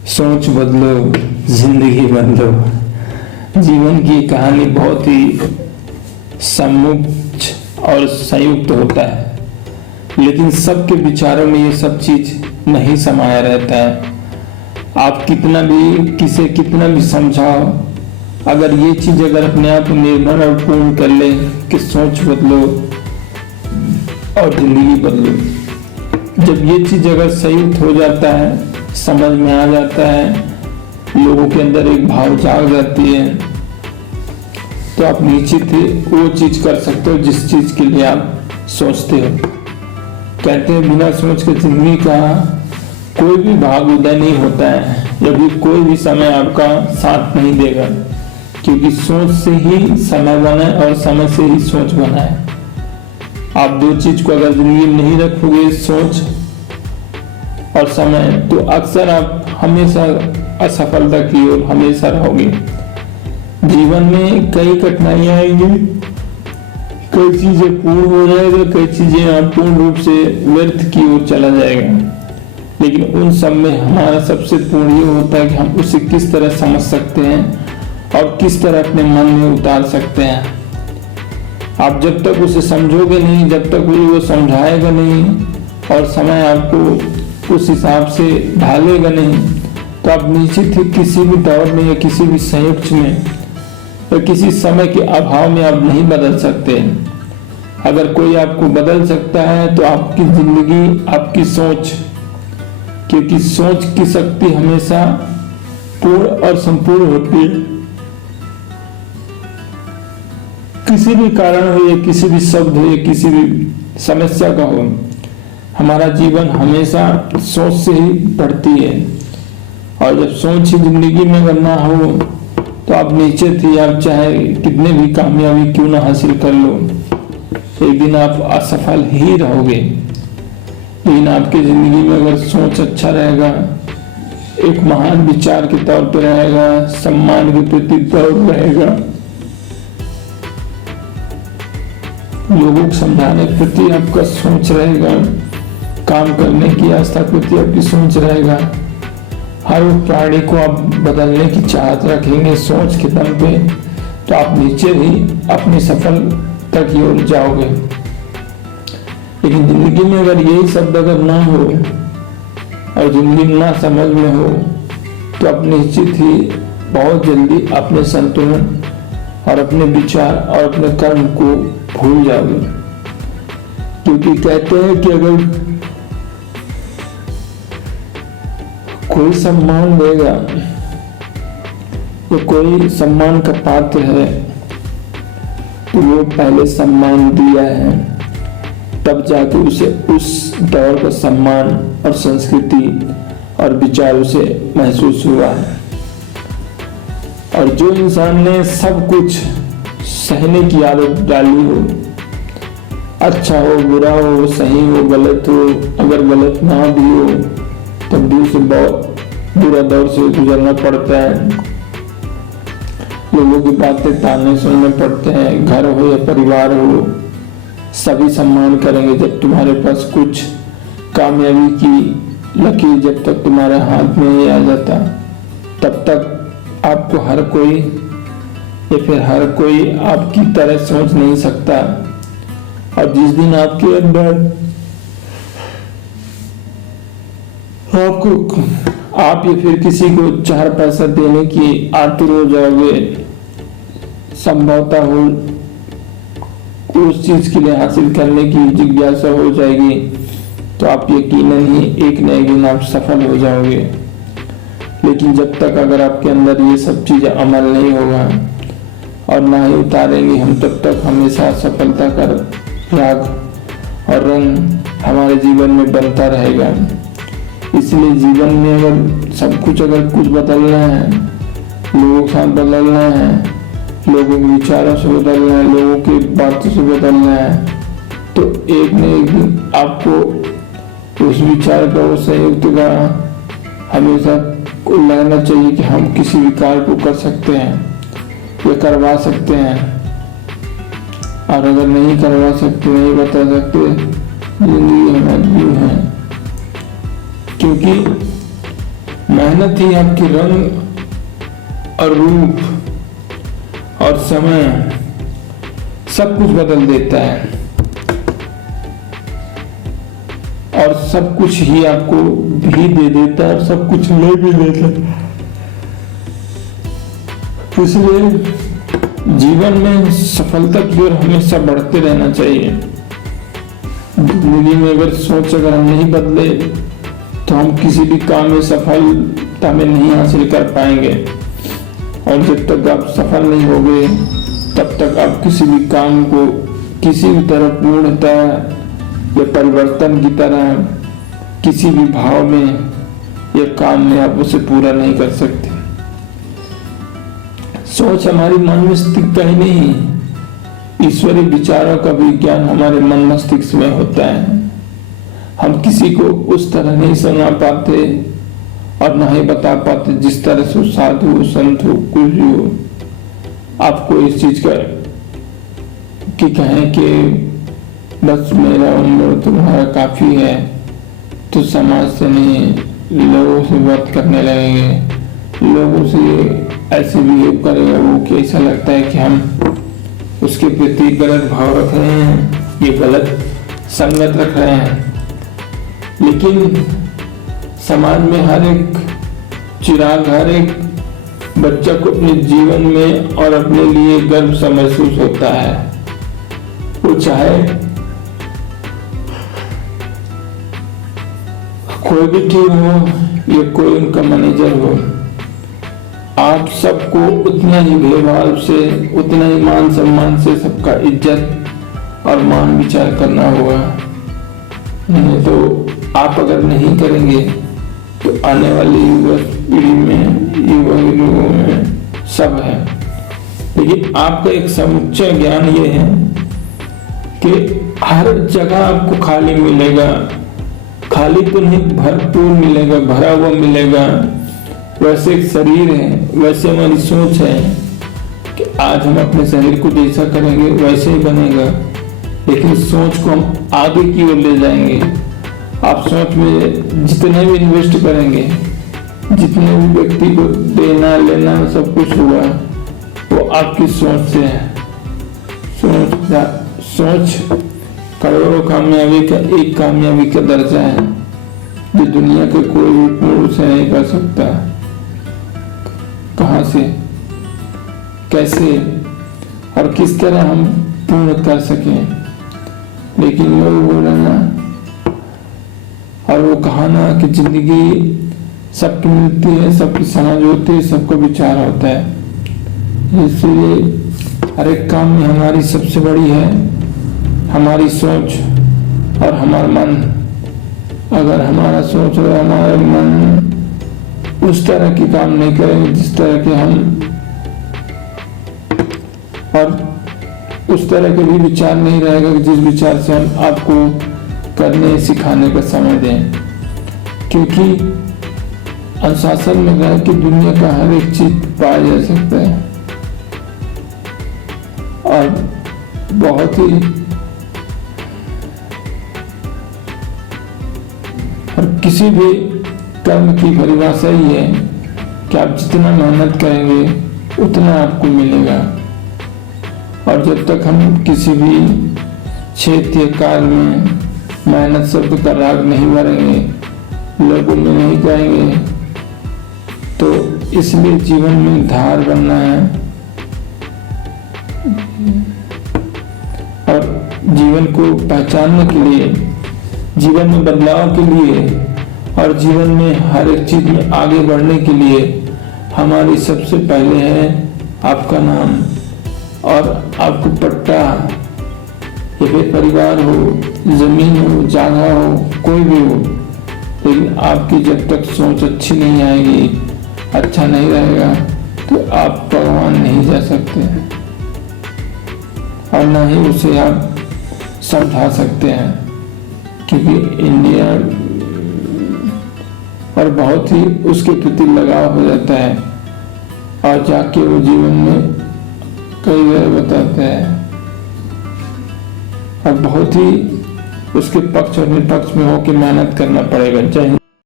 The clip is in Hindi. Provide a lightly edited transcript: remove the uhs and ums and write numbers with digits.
सोच बदलो, जिंदगी बदलो। जीवन की कहानी बहुत ही सम्मुच और संयुक्त होता है, लेकिन सबके विचारों में ये सब चीज नहीं समाया रहता है। आप कितना भी किसे कितना भी समझाओ, अगर ये चीज अगर अपने आप निर्भर और पूर्ण कर ले कि सोच बदलो और जिंदगी बदलो, जब ये चीज अगर संयुक्त हो जाता है, समझ में आ जाता है, लोगों के अंदर एक भाव जाग जाती है, तो आप निश्चित ही वो चीज कर सकते हो जिस चीज के लिए आप सोचते हो। कहते हैं बिना सोच के जिंदगी का कोई भी भाग उदय नहीं होता है, या भी कोई भी समय आपका साथ नहीं देगा, क्योंकि सोच से ही समय बना है और समय से ही सोच बना है। आप दो चीज को अगर जिंदगी में नहीं रखोगे, सोच और समय, तो अक्सर आप हमेशा असफलता की ओर हमेशा रहोगे। जीवन में कई कठिनाइयां आएंगी, कई चीजें पूर्ण हो जाएगा, कई चीजें आप पूर्ण रूप से व्यर्थ की ओर चला जाएगा, लेकिन उन सब में हमारा सबसे पूर्ण ये होता है कि हम उसे किस तरह समझ सकते हैं और किस तरह अपने मन में उतार सकते हैं। आप जब तक उसे समझोगे नहीं, जब तक वो समझाएगा नहीं और समय आपको उस हिसाब से ढालेगा नहीं, तो आप निश्चित ही किसी भी दौर में या किसी भी संयुक्त में या किसी समय के अभाव में आप नहीं बदल सकते। अगर कोई आपको बदल सकता है तो आपकी जिंदगी, आपकी सोच, क्योंकि सोच की शक्ति हमेशा पूर्ण और संपूर्ण होती है। किसी भी कारण हो या किसी भी शब्द हो या किसी भी समस्या का हो, हमारा जीवन हमेशा सोच से ही बढ़ती है। और जब सोच ही जिंदगी में अगर ना हो, तो आप निश्चित ही, आप चाहे कितने भी कामयाबी क्यों ना हासिल कर लो, एक दिन आप असफल ही रहोगे। लेकिन आपकी जिंदगी में अगर सोच अच्छा रहेगा, एक महान विचार के तौर पर रहेगा, सम्मान के प्रति दौड़ रहेगा, लोगों को समझाने के प्रति आपका सोच रहेगा, काम करने की आस्था के प्रति आपकी सोच रहेगा, हर प्राणी को आप बदलने की चाहत रखेंगे सोच के दम पे, तो आप नीचे ही अपनी सफलता की ओर जाओगे। लेकिन जिंदगी में अगर यही शब्द अगर ना हो और जिंदगी ना समझ में हो, तो आप निश्चित ही बहुत जल्दी अपने संतुलन और अपने विचार और अपने कर्म को भूल जाओगे। क्योंकि कहते हैं कि अगर कोई सम्मान देगा तो कोई सम्मान का पात्र है, तो वो पहले सम्मान दिया है, तब जाके उसे उस दौर का सम्मान और संस्कृति और विचार उसे महसूस हुआ है। और जो इंसान ने सब कुछ सहने की आदत डाली हो, अच्छा हो बुरा हो, सही हो गलत हो, अगर गलत ना भी हो तब भी उसे बहुत बुरा दौर से गुजरना पड़ता है। लोगों की बातें ताने सुनने पड़ते हैं, घर हो या परिवार हो, सभी सम्मान करेंगे। जब तुम्हारे पास कुछ कामयाबी की लकीर जब तक तुम्हारे हाथ में नहीं आ जाता, तब तक आपको हर कोई या फिर हर कोई आपकी तरह सोच नहीं सकता। और जिस दिन आपके अंदर आपको आप या फिर किसी को 4 पैसा देने की आतुर हो जाओगे, संभवतः हो उस चीज के लिए हासिल करने की जिज्ञासा हो जाएगी, तो आप यकीनन ही एक न एक दिन आप सफल हो जाओगे। लेकिन जब तक अगर आपके अंदर ये सब चीजें अमल नहीं होगा और ना ही उतारेंगे हम, तब तक हमेशा सफलता का राग और रंग हमारे जीवन में बनता रहेगा। इसलिए जीवन में अगर सब कुछ अगर कुछ बदलना है, लोगों के साथ बदलना है, लोगों के विचारों से बदलना है, लोगों की बातों से बदलना है, तो एक न एक दिन आपको उस विचार का, उस संयुक्त का हमेशा लगना चाहिए कि हम किसी भी कार्य को कर सकते हैं या करवा सकते हैं। और अगर नहीं करवा सकते, नहीं बता सकते, जिंदगी हमारी यूं है। क्योंकि मेहनत ही आपकी रंग और रूप और समय सब कुछ बदल देता है, और सब कुछ ही आपको भी दे देता है और सब कुछ ले भी देता है। इसलिए जीवन में सफलता की ओर हमेशा बढ़ते रहना चाहिए। जिंदगी में अगर सोच अगर हम नहीं बदले तो हम किसी भी काम में सफलता में नहीं हासिल कर पाएंगे, और जब तक आप सफल नहीं होंगे तब तक आप किसी भी काम को किसी भी तरह पूर्णता या परिवर्तन की तरह किसी भी भाव में या काम में आप उसे पूरा नहीं कर सकते। सोच हमारी मन मस्तिष्क का ही नहीं, ईश्वरीय विचारों का भी ज्ञान हमारे मन मस्तिष्क में होता है। हम किसी को उस तरह नहीं सुना पाते और ना ही बता पाते जिस तरह से साधु संत हो कुछ भी हो। आपको इस चीज का कि कहें कि बस मेरा उम्र तुम्हारा काफी है तो समाज से नहीं लोगों से बात करने लगेंगे, लोगों से ऐसे बिहेव करेगा वो कि ऐसा लगता है कि हम उसके प्रति गलत भाव रख रहे हैं, ये गलत संगत रख रहे हैं। लेकिन समाज में हर एक चिराग, हर एक बच्चा को अपने जीवन में और अपने लिए गर्व सा महसूस होता है। वो चाहे कोई भी टीम हो या कोई उनका मैनेजर हो, आप सबको उतना ही भेदभाव से, उतना ही मान सम्मान से सबका इज्जत और मान विचार करना होगा। नहीं तो आप अगर नहीं करेंगे तो आने वाली युवा पीढ़ी में, युवा लोगों में सब है। लेकिन आपका एक समुच्चा ज्ञान ये है कि हर जगह आपको खाली मिलेगा, खाली तो नहीं भरपूर मिलेगा, भरा हुआ मिलेगा। वैसे एक शरीर है, वैसे हमारी सोच है कि आज हम अपने शरीर को जैसा करेंगे वैसे ही बनेगा, लेकिन सोच को हम आगे की ओर ले जाएंगे। आप सोच में जितने भी इन्वेस्ट करेंगे, जितने भी व्यक्ति को देना लेना सब कुछ हुआ वो आपकी सोच से है। सोच करोड़ों कामयाबी का एक कामयाबी का दर्जा है जो दुनिया के कोई भी पूर्ण से नहीं कर सकता। कहां से, कैसे और किस तरह हम पूर्ण कर सकें, लेकिन लोग बोल रहे ना, और वो कहा ना कि जिंदगी सबकी मिलती है, सबकी समझ होती है, सबका विचार होता है। इसलिए हर एक काम में हमारी सबसे बड़ी है हमारी सोच और हमारा मन। अगर हमारा सोच और हमारा मन उस तरह की काम नहीं करेंगे जिस तरह के हम, और उस तरह के भी विचार नहीं रहेगा कि जिस विचार से हम आपको करने सिखाने का समय दें। क्योंकि अनुशासन में रह के दुनिया का हर एक चीज पाया जा सकता है, और बहुत ही और किसी भी कर्म की परिभाषा ही है कि आप जितना मेहनत करेंगे उतना आपको मिलेगा। और जब तक हम किसी भी क्षेत्र या कार्य में मेहनत शब्द का राग नहीं भरेंगे, लोगों में नहीं कहेंगे, तो इसलिए जीवन में धार बनना है और जीवन को पहचानने के लिए, जीवन में बदलाव के लिए और जीवन में हर एक चीज में आगे बढ़ने के लिए हमारी सबसे पहले है आपका नाम और आपको पट्टा, ये परिवार हो, जमीन हो, जगह हो, कोई भी हो। लेकिन आपकी जब तक सोच अच्छी नहीं आएगी, अच्छा नहीं रहेगा, तो आप भगवान नहीं जा सकते और ना ही उसे आप समझा सकते हैं। क्योंकि इंडिया और बहुत ही उसके प्रति लगाव हो जाता है और जाके वो जीवन में कई बार बताते हैं और बहुत ही उसके पक्ष और विपक्ष में होकर मेहनत करना पड़ेगा। जय हिंद।